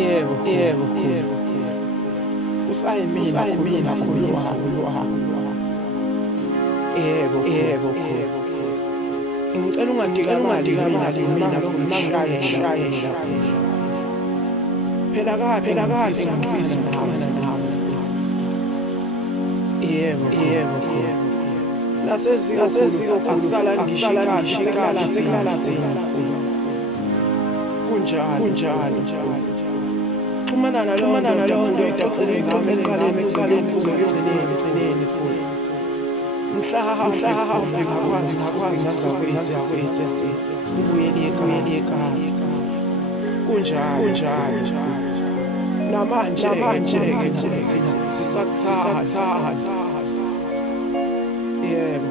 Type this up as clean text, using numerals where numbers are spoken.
yebo usayimina khulu. Yebo ngicela ungadikali mina ngishayela phela kade ngifisa nawe. Yebo naseziko akusala ngisho siklala kunjalo xhumana nalowo nto itoqele ngami ekugcineni mhla ngikwazi ukususa ubuyele ekhaya kunjalo namanje thina sisakuthanda. Yebo